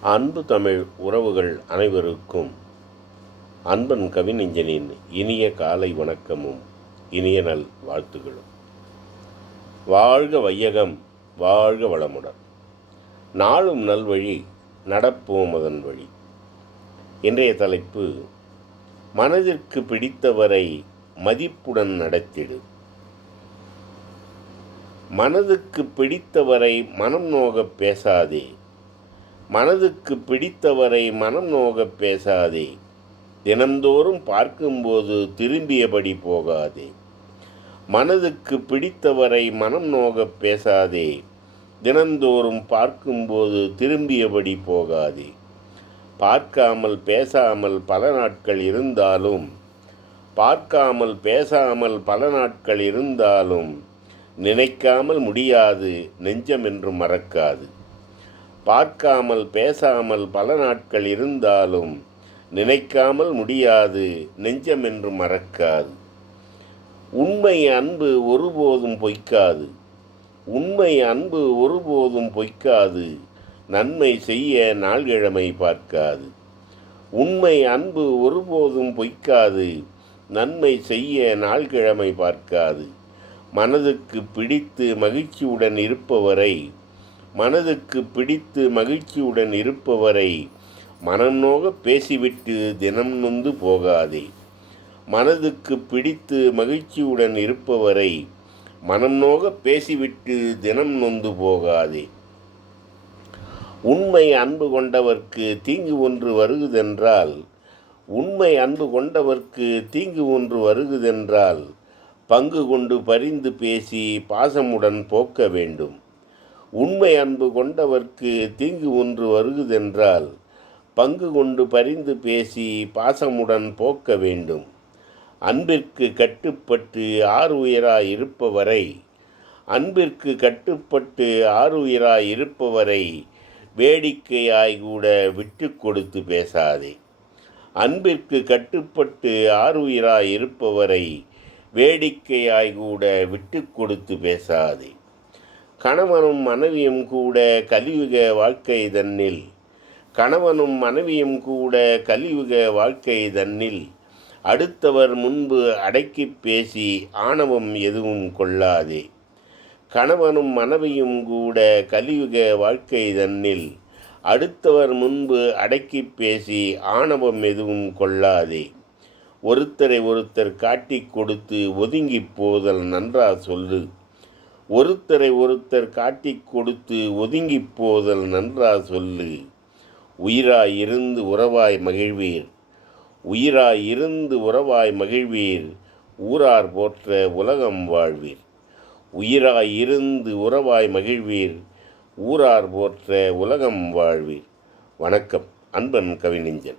அன்பு தமிழ் உறவுகள் அனைவருக்கும் அன்பன் கவிநெஞ்சனின் இனிய காலை வணக்கமும் இனிய நல் வாழ்த்துகளும். வாழ்க வையகம் வாழ்க வளமுடன். நாளும் நல்வழி நடப்போம் அதன் வழி. இன்றைய தலைப்பு மனதிற்கு பிடித்தவரை மதிப்புடன் நடத்திடு. மனதுக்கு பிடித்தவரை மனம் நோகப் பேசாதே. மனதுக்கு பிடித்தவரை மனம் நோகப் பேசாதே. தினந்தோறும் பார்க்கும்போது திரும்பியபடி போகாதே. மனதுக்கு பிடித்தவரை மனம் நோகப் பேசாதே. தினந்தோறும் பார்க்கும்போது திரும்பியபடி போகாதே. பார்க்காமல் பேசாமல் பல நாட்கள் இருந்தாலும் பார்க்காமல் பேசாமல் பல நாட்கள் இருந்தாலும் நினைக்காமல் முடியாது நெஞ்சம் மறக்காது. பார்க்காமல் பேசாமல் பல நாட்கள் இருந்தாலும் நினைக்காமல் முடியாது நெஞ்சம் என்று மறக்காது. உண்மை அன்பு ஒருபோதும் பொய்க்காது. உண்மை அன்பு ஒருபோதும் பொய்க்காது. நன்மை செய்ய நாள்கிழமை பார்க்காது. உண்மை அன்பு ஒருபோதும் பொய்க்காது. நன்மை செய்ய நாள்கிழமை பார்க்காது. மனதுக்கு பிடித்து மகிழ்ச்சியுடன் இருப்பவரை மனதுக்கு பிடித்து மகிழ்ச்சியுடன் இருப்பவரை மனம் நோக பேசிவிட்டு தினம் நொந்து போகாதே. மனதுக்கு பிடித்து மகிழ்ச்சியுடன் இருப்பவரை மனம் நோக பேசிவிட்டு தினம் நொந்து போகாதே. உண்மை அன்பு கொண்டவர்க்கு தீங்கு ஒன்று வருகுதென்றால் உண்மை அன்பு கொண்டவர்க்கு தீங்கு ஒன்று வருகுதென்றால் பங்கு கொண்டு பரிந்து பேசி பாசமுடன் போக்க வேண்டும். உண்மை அன்பு கொண்டவர்க்கு தீங்கு ஒன்று வருகுதென்றால் பங்கு கொண்டு பரிந்து பேசி பாசமுடன் போக்க வேண்டும். அன்பிற்கு கட்டுப்பட்டு ஆறுயிராய் இருப்பவரை அன்பிற்கு கட்டுப்பட்டு ஆறுயிராய் இருப்பவரை வேடிக்கையாய் கூட விட்டு கொடுத்து பேசாதே. அன்பிற்கு கட்டுப்பட்டு ஆறுயிராய் இருப்பவரை வேடிக்கையாய் கூட விட்டு கொடுத்து பேசாதே. கணவனும் மனைவியும் கூட கலியுக வாழ்க்கை தன்னில். கணவனும் மனைவியும் கூட கலியுக வாழ்க்கை தன்னில். அடுத்தவர் முன்பு அடக்கி பேசி ஆணவம் எதுவும் கொள்ளாதே. கணவனும் மனைவியும் கூட கலியுக வாழ்க்கை தன்னில். அடுத்தவர் முன்பு அடக்கி பேசி ஆணவம் எதுவும் கொள்ளாதே. ஒருத்தரை ஒருத்தர் காட்டிக் கொடுத்து ஒதுங்கி போதல் நன்றா சொல்லு. ஒருத்தரை ஒருத்தர் காட்டிக் கொடுத்து ஒதுங்கி போதல் நன்றா சொல்லு. உயிராய் இருந்து உறவாய் மகிழ்வீர். உயிராய் இருந்து உறவாய் மகிழ்வீர். ஊரார் போற்ற உலகம் வாழ்வீர். உயிராய் இருந்து உறவாய் மகிழ்வீர். ஊரார் போற்ற உலகம் வாழ்வீர். வணக்கம். அன்பன் கவிநெஞ்சன்.